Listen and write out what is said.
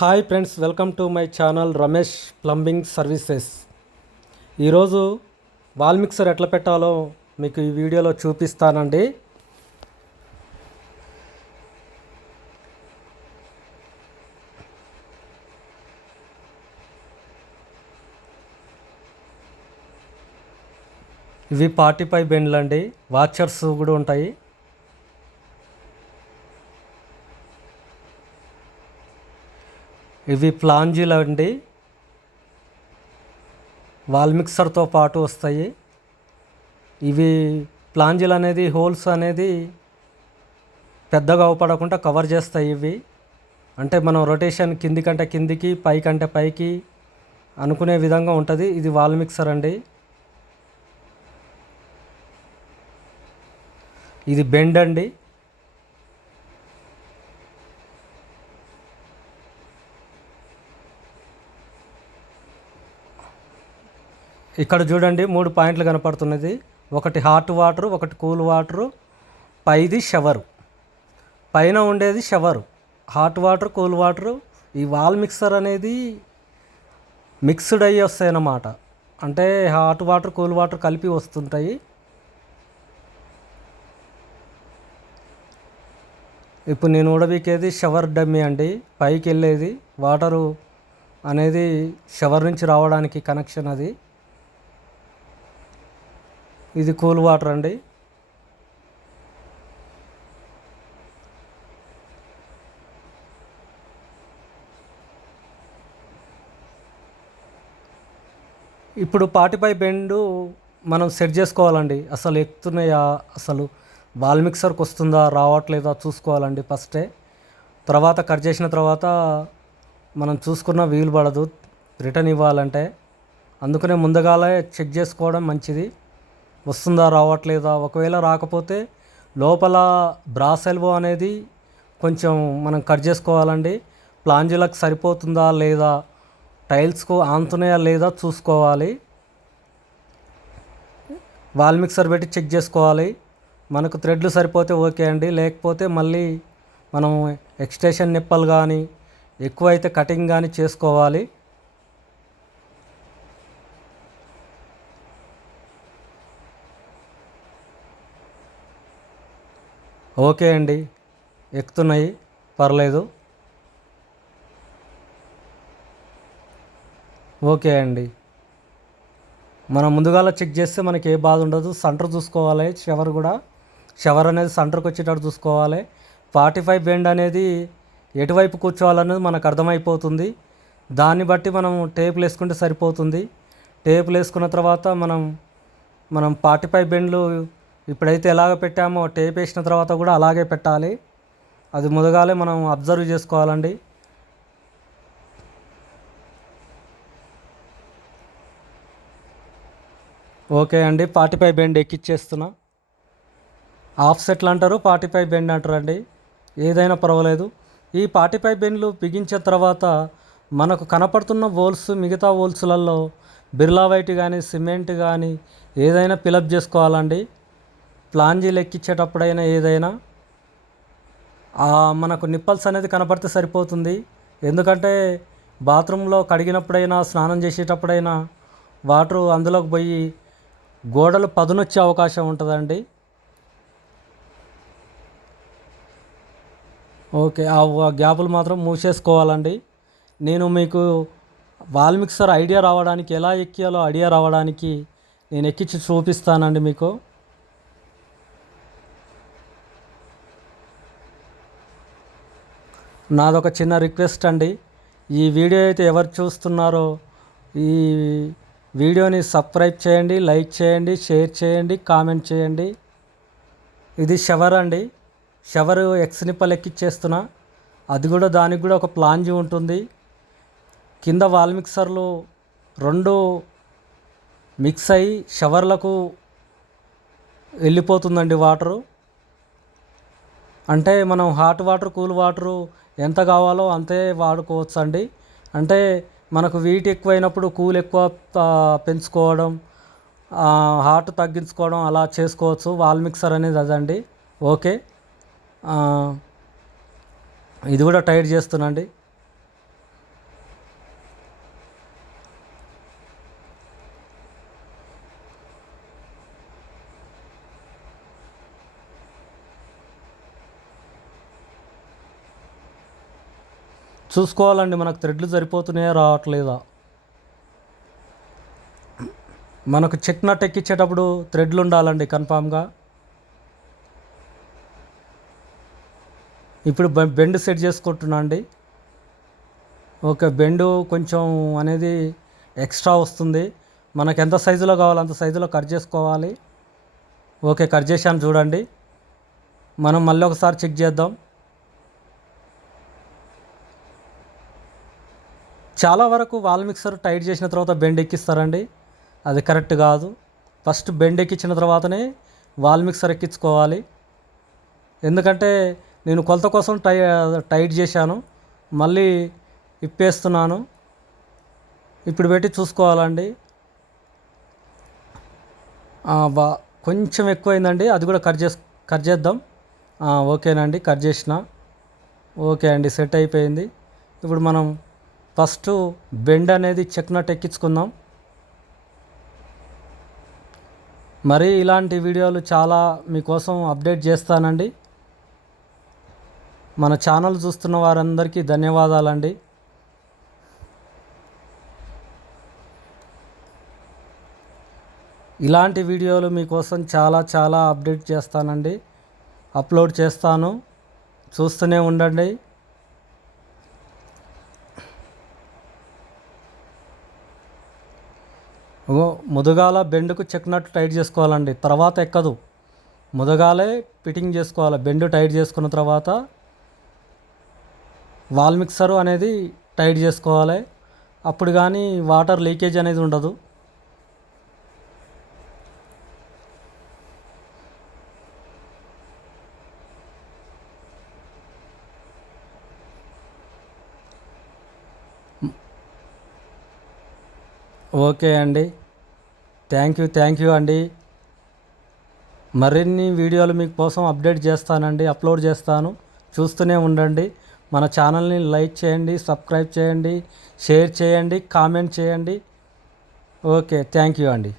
Hi friends, welcome to my channel Ramesh plumbing services. ఈరోజు wall mixer ఎట్లా పెట్టాలో మీకు ఈ వీడియోలో చూపిస్తానండి. ఇవి 45 బెండ్లు అండి. వాచర్స్ కూడా ఉంటాయి. ఇవి ఫ్లాంజీలు అండి, వాల్ మిక్సర్తో పాటు వస్తాయి. ఇవి ఫ్లాంజీలు అనేది హోల్స్ అనేది పెద్దగా అవపడకుండా కవర్ చేస్తాయి. ఇవి అంటే మనం రొటేషన్ కిందికంటే కిందికి పైకంటే పైకి అనుకునే విధంగా ఉంటుంది. ఇది వాల్ మిక్సర్ అండి. ఇది బెండ్ అండి. ఇక్కడ చూడండి, 3 పాయింట్లు కనపడుతున్నది. ఒకటి హాట్ వాటర్, ఒకటి కూల్ వాటరు, పైది షవరు. పైన ఉండేది shower, hot water, cool water. ఈ వాల్ మిక్సర్ అనేది మిక్స్డ్ అయ్యి వస్తాయి అన్నమాట. అంటే హాట్ వాటర్, కూల్ వాటర్ కలిపి వస్తుంటాయి. ఇప్పుడు నేను ఉడబీకేది షవర్ డమ్మీ అండి. పైకి వెళ్ళేది వాటరు అనేది షవర్ నుంచి రావడానికి కనెక్షన్ అది. ఇది కూల్ వాటర్ అండి. ఇప్పుడు 45 బెండు మనం సెట్ చేసుకోవాలండి. అసలు ఎక్కుతున్నాయా, అసలు వాల్ మిక్సర్కి వస్తుందా రావట్లేదా చూసుకోవాలండి ఫస్టే. తర్వాత కట్ చేసిన తర్వాత మనం చూసుకున్న వీలు పడదు రిటర్న్ ఇవ్వాలంటే. అందుకనే ముందుగాలే చెక్ చేసుకోవడం మంచిది, వస్తుందా రావట్లేదా. ఒకవేళ రాకపోతే లోపల బ్రాస్ ఎల్బో అనేది కొంచెం మనం కట్ చేసుకోవాలండి. ప్లాంజీలకు సరిపోతుందా లేదా, టైల్స్కు ఆనుతున్నాయా లేదా చూసుకోవాలి. వాల్ మిక్సర్ పెట్టి చెక్ చేసుకోవాలి. మనకు థ్రెడ్లు సరిపోతే ఓకే అండి. లేకపోతే మళ్ళీ మనం ఎక్స్టెన్షన్ నిప్పలు కానీ ఎక్కువైతే కటింగ్ కానీ చేసుకోవాలి. ఓకే అండి, ఎక్కుతున్నాయి, పర్లేదు. ఓకే అండి, మనం ముందుగాల చెక్ చేస్తే మనకి ఏ బాధ ఉండదు. సెంటర్ చూసుకోవాలి. షవర్ అనేది సెంటర్కి వచ్చేటట్టు చూసుకోవాలి. 45 బెండ్ అనేది ఎటువైపు కూర్చోవాలనేది మనకు అర్థమైపోతుంది. దాన్ని బట్టి మనం టేపులు వేసుకుంటే సరిపోతుంది. టేపులు వేసుకున్న తర్వాత మనం 45 బెండ్లు ఇప్పుడైతే ఎలాగ పెట్టామో టేప్ వేసిన తర్వాత కూడా అలాగే పెట్టాలి. అది ముందుగాలే మనం అబ్జర్వ్ చేసుకోవాలండి. ఓకే అండి, 45 బెండ్ ఎక్కిచ్చేస్తున్నా. హాఫ్ సెట్లు అంటారు, 45 బెండ్ అంటారండి. ఏదైనా పర్వాలేదు. ఈ 45 బెండ్లు బిగించిన తర్వాత మనకు కనపడుతున్న హోల్స్, మిగతా హోల్స్లలో బిర్లా వైట్ కానీ సిమెంట్ కానీ ఏదైనా ఫిలప్ చేసుకోవాలండి. ప్లాంజీలు ఎక్కించేటప్పుడైనా ఏదైనా మనకు నిప్పల్స్ అనేది కనపడితే సరిపోతుంది. ఎందుకంటే బాత్రూంలో కడిగినప్పుడైనా స్నానం చేసేటప్పుడైనా వాటరు అందులోకి పోయి గోడలు పదునొచ్చే అవకాశం ఉంటుందండి. ఓకే, ఆ గ్యాపులు మాత్రం మూసేసుకోవాలండి. నేను మీకు వాల్ మిక్సర్ ఐడియా రావడానికి, ఎలా ఎక్కియాలో ఐడియా రావడానికి నేను ఎక్కించి చూపిస్తానండి మీకు. నాదొక చిన్న రిక్వెస్ట్ అండి. ఈ వీడియో అయితే ఎవరు చూస్తున్నారో ఈ వీడియోని సబ్స్క్రైబ్ చేయండి, లైక్ చేయండి, షేర్ చేయండి, కామెంట్ చేయండి. ఇది షవర్ అండి. షవరు ఎక్స్ నిప్పలు ఎక్కిచ్చేస్తున్నా. అది కూడా, దానికి కూడా ఒక ప్లాంజీ ఉంటుంది. కింద వాల్ మిక్సర్లు 2 మిక్స్ అయ్యి షవర్లకు వెళ్ళిపోతుందండి వాటరు. అంటే మనం హాట్ వాటర్, కూల్ వాటరు ఎంత కావాలో అంతే వాడుకోవచ్చు అండి. అంటే మనకు వీట్ ఎక్కువైనప్పుడు కూల్ ఎక్కువ పెంచుకోవడం, హాట్ తగ్గించుకోవడం అలా చేసుకోవచ్చు. వాల్ మిక్సర్ అనేది అదండి. ఓకే, ఇది కూడా టైట్ చేస్తున్నాండి. చూసుకోవాలండి మనకు థ్రెడ్లు సరిపోతున్నాయా రావట్లేదా. మనకు చెక్ నట్ ఎక్కించేటప్పుడు థ్రెడ్లు ఉండాలండి కన్ఫామ్గా. ఇప్పుడు బెండ్ సెట్ చేసుకుంటున్నా అండి. ఓకే, బెండు కొంచెం అనేది ఎక్స్ట్రా వస్తుంది. మనకు ఎంత సైజులో కావాలో అంత సైజులో కట్ చేసుకోవాలి. ఓకే, కట్ చేశాను చూడండి. మనం మళ్ళీ ఒకసారి చెక్ చేద్దాం. చాలా వరకు వాల్ మిక్సర్ టైట్ చేసిన తర్వాత బెండ్ ఎక్కిస్తారండి. అది కరెక్ట్ కాదు. ఫస్ట్ బెండ్ ఎక్కించిన తర్వాతనే వాల్ మిక్సర్ ఎక్కించుకోవాలి. ఎందుకంటే నేను కొలత కోసం టైట్ చేశాను, మళ్ళీ ఇప్పేస్తున్నాను. ఇప్పుడు పెట్టి చూసుకోవాలండి. కొంచెం ఎక్కువైందండి, అది కూడా కట్ చేద్దాం. ఓకేనండి, కట్ చేసిన. ఓకే అండి, సెట్ అయిపోయింది. ఇప్పుడు మనం ఫస్ట్ బెండ్ అనేది చెక్ నట్ ఎక్కించుకుందాం. మరి ఇలాంటి వీడియోలు చాలా మీకోసం అప్డేట్ చేస్తానండి. మన ఛానల్ చూస్తున్న వారందరికీ ధన్యవాదాలండి. ఇలాంటి వీడియోలు మీకోసం చాలా చాలా అప్డేట్ చేస్తానండి, అప్లోడ్ చేస్తాను. చూస్తూనే ఉండండి. ముదుగాల బెండుకు చెక్ నట్ టైట్ చేసుకోవాలండి, తర్వాత ఎక్కదు. ముదగాలే ఫిట్టింగ్ చేసుకోవాలి. బెండ్ టైట్ చేసుకున్న తర్వాత వాల్ మిక్సరు అనేది టైట్ చేసుకోవాలి. అప్పుడు కానీ వాటర్ లీకేజ్ అనేది ఉండదు. ఓకే అండి, థ్యాంక్ యూ అండి. మరిన్ని వీడియోలు మీకోసం అప్డేట్ చేస్తానండి, అప్లోడ్ చేస్తాను. చూస్తూనే ఉండండి. మన ఛానల్ని లైక్ చేయండి, సబ్స్క్రైబ్ చేయండి, షేర్ చేయండి, కామెంట్ చేయండి. ఓకే, థ్యాంక్ యూ అండి.